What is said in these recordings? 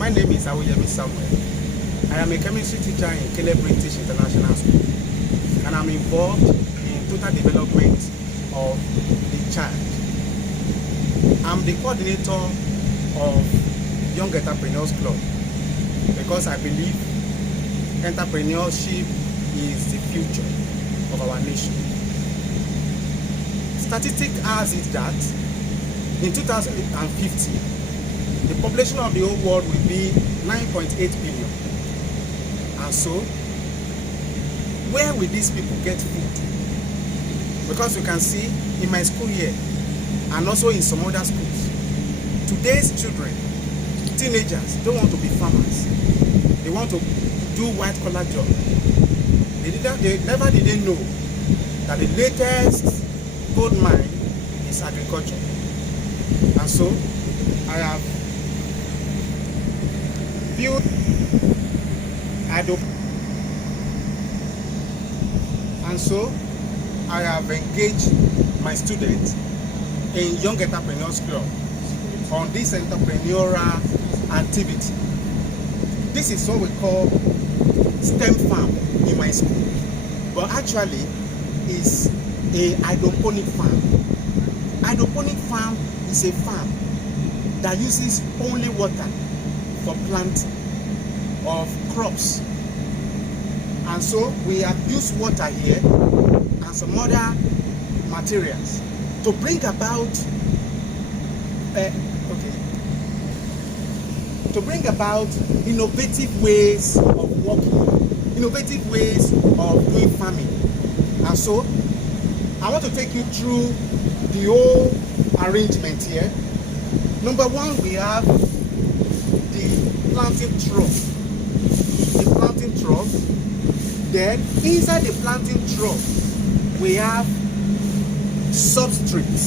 My name is Awuyemi Samuel. I am a chemistry teacher in Caleb British International School, and I'm involved in total development of the child. I'm the coordinator of Young Entrepreneurs Club because I believe entrepreneurship is the future of our nation. Statistics has it that in 2050, the population of the whole world will be 9.8 billion. And so, where will these people get food? Because you can see in my school here, and also in some other schools, today's children, teenagers, don't want to be farmers. They want to do white-collar job. They never did know that the latest gold mine is agriculture. And so, I have built and so I have engaged my students in Young Entrepreneurs Club on this entrepreneurial activity. This is what we call STEM farm in my school, but actually is a hydroponic farm. Hydroponic farm is a farm that uses only water for planting of crops. And so we have used water here and some other materials to bring about innovative ways of working, innovative ways of doing farming. And so I want to take you through the whole arrangement here. Number one, we have the planting trough. The planting trough. Then inside the planting trough, we have substrate.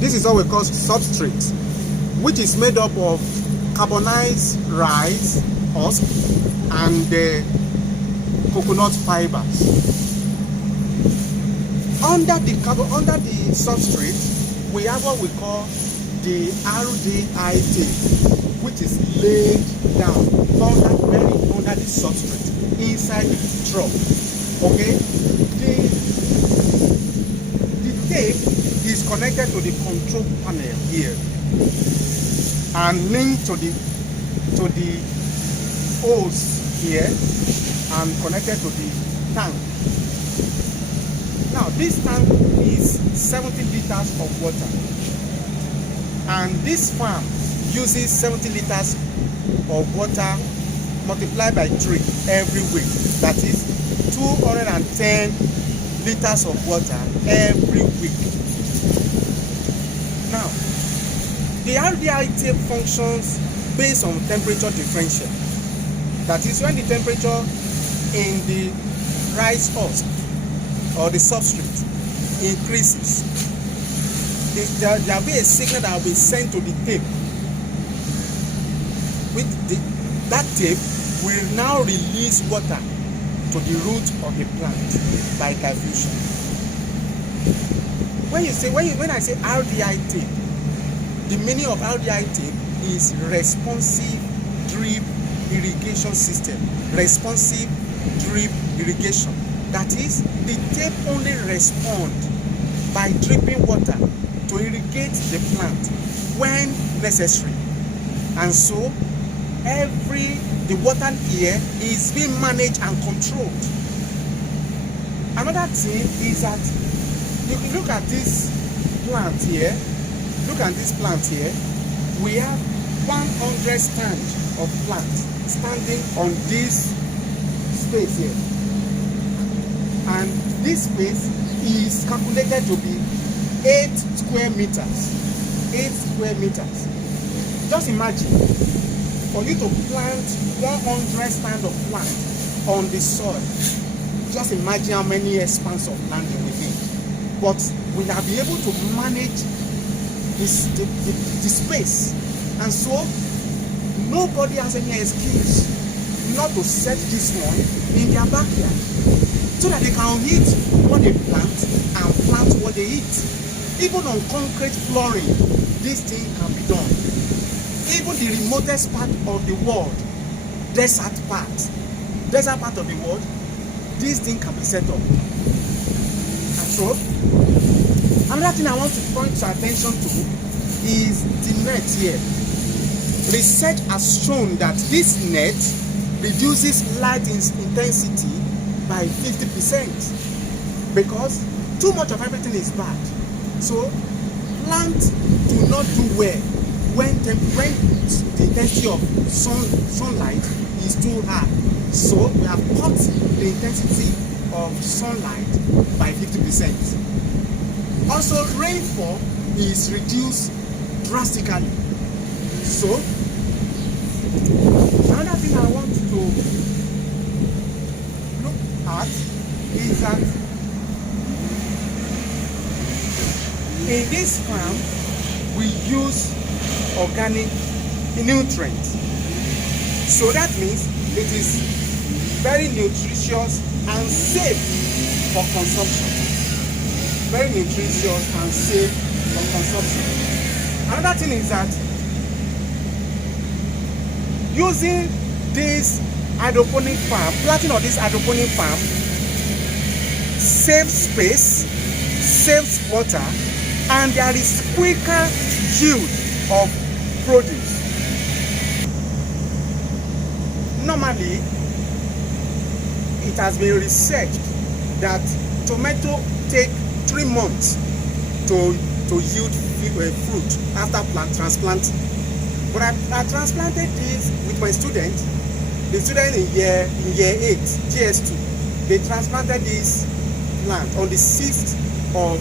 This is what we call substrate, which is made up of carbonized rice husk and coconut fibers. Under the substrate, we have what we call the RDI tape, which is laid down under the substrate inside the trough. Okay, the tape is connected to the control panel here and linked to the hose here and connected to the tank. Now this tank is 70 liters of water, and this farm uses 70 liters of water multiplied by 3 every week. That is 210 liters of water every week. Now, the RDI tape functions based on temperature differential. That is when the temperature in the rice husk or the substrate increases, there will be a signal that will be sent to the tape. That tape will now release water to the root of the plant by diffusion. When I say RDI tape, the meaning of RDI tape is responsive drip irrigation system. Responsive drip irrigation. That is, the tape only responds by dripping water to irrigate the plant when necessary. And so the water here is being managed and controlled. Another thing is that you can look at this plant here. Look at this plant here. We have 100 stands of plants standing on this space here. And this space is calculated to be 8 square meters. 8 square meters. Just imagine, for you to plant 100 stands of plants on the soil, just imagine how many expanse of land you will need. But we will be able to manage the space. And so, nobody has any excuse not to set this one in their backyard, so that they can eat what they plant and plant what they eat. Even on concrete flooring, this thing can be done. Even the remotest part of the world, desert part of the world, this thing can be set up. And so, another thing I want to point your attention to is the net here. Research has shown that this net reduces light intensity by 50% because too much of everything is bad. So plants do not do well when the intensity of sunlight is too high. So we have cut the intensity of sunlight by 50%. Also, rainfall is reduced drastically. So another thing I want to look at is that in this farm we use organic nutrients. So that means it is very nutritious and safe for consumption. Very nutritious and safe for consumption. Another thing is that using this hydroponic farm, planting on this hydroponic farm saves space, saves water, and there is quicker yield of produce. Normally, it has been researched that tomato take 3 months to yield fruit after transplanting. But I transplanted this with my student, the student in year 8, GS2. They transplanted this plant on the 6th of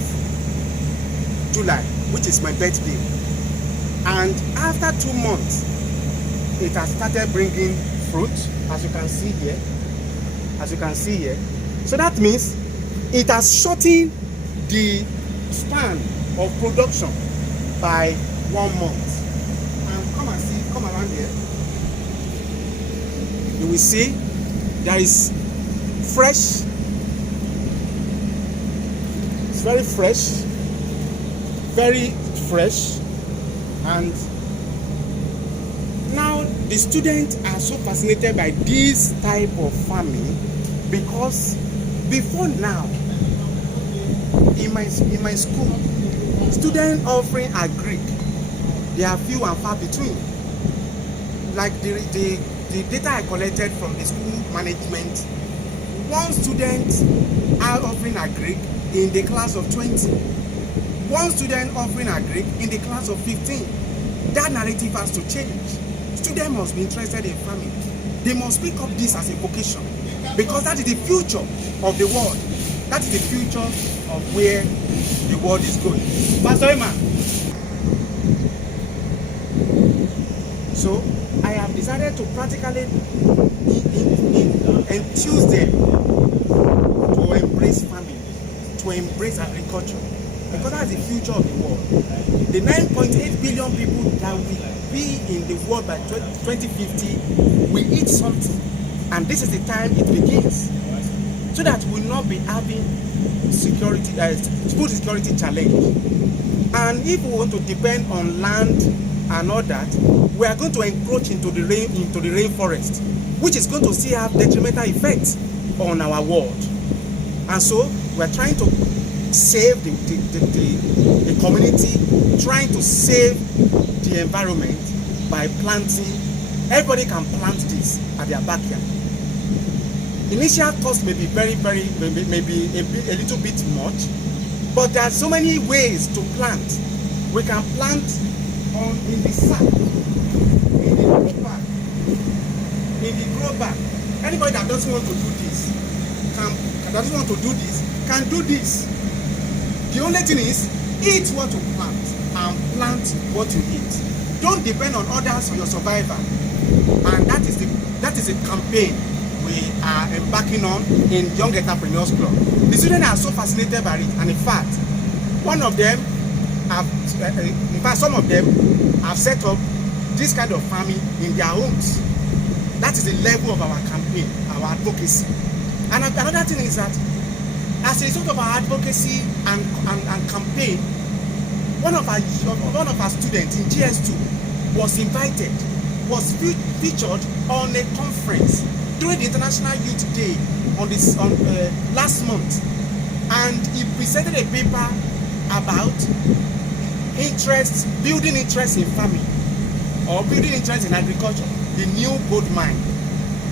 July, which is my birthday. And after 2 months, it has started bringing fruit, as you can see here. So that means it has shortened the span of production by 1 month. Come around here. You will see there is fresh. It's very fresh, and now the students are so fascinated by this type of farming because before now in my school, students offering agric, they are few and far between. Like the data I collected from the school management, one student are offering agric in the class of 20, one student offering agric in the class of 15. That narrative has to change. Students must be interested in farming. They must pick up this as a vocation because that is the future of the world. That is the future of where the world is going. Pastor Emma. So I have decided to practically enthuse them to embrace farming, to embrace agriculture, because that's the future of the world. The 9.8 billion people that will be in the world by 2050 will eat something, and this is the time it begins, so that we will not be having food security challenge. And if we want to depend on land and all that, we are going to encroach into the rainforest, which is going to still have detrimental effects on our world. And so we are trying to save the community, trying to save the environment by planting. Everybody can plant this at their backyard. Initial cost may be maybe a little bit much, but there are so many ways to plant. We can plant in the sack, in the grow bag. Anybody that doesn't want to do this can do this. The only thing is, eat what you plant and plant what you eat. Don't depend on others for your survival. And that is the campaign we are embarking on in Young Entrepreneurs Club. The students are so fascinated by it, and in fact, some of them have set up this kind of farming in their homes. That is the level of our campaign, our advocacy. And another thing is that as a result of our advocacy and campaign, one of our students in GS2 was invited, was featured on a conference during the International Youth Day on last month, and he presented a paper about building interest in farming or building interest in agriculture, the new gold mine.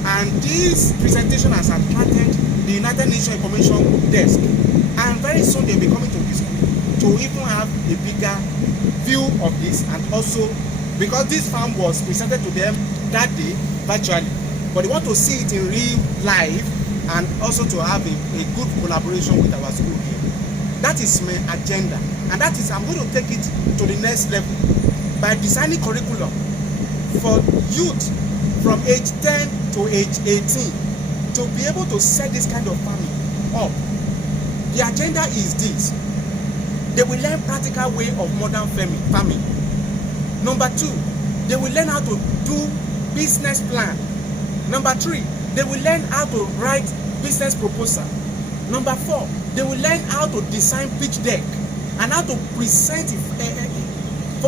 And this presentation has attracted the United Nations Information Desk, and very soon they'll be coming to this school to even have a bigger view of this, and also because this farm was presented to them that day virtually, but they want to see it in real life and also to have a good collaboration with our school here. That is my agenda, and that is I'm going to take it to the next level by designing curriculum for youth from age 10 to age 18 to be able to set this kind of farming up. The agenda is this: they will learn practical way of modern farming. Number 2, they will learn how to do business plan. Number 3, they will learn how to write business proposal. Number 4, they will learn how to design pitch deck and how to present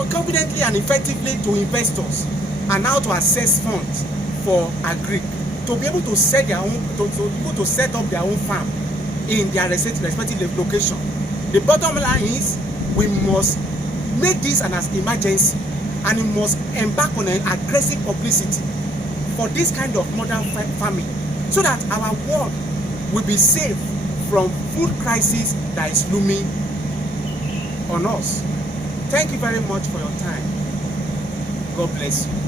confidently and effectively to investors, and how to access funds for agri, to be able to set their own, to be able to set up their own farm in their respective location. The bottom line is we must make this an emergency, and we must embark on an aggressive publicity for this kind of modern farming, so that our world will be safe from food crisis that is looming on us. Thank you very much for your time. God bless you.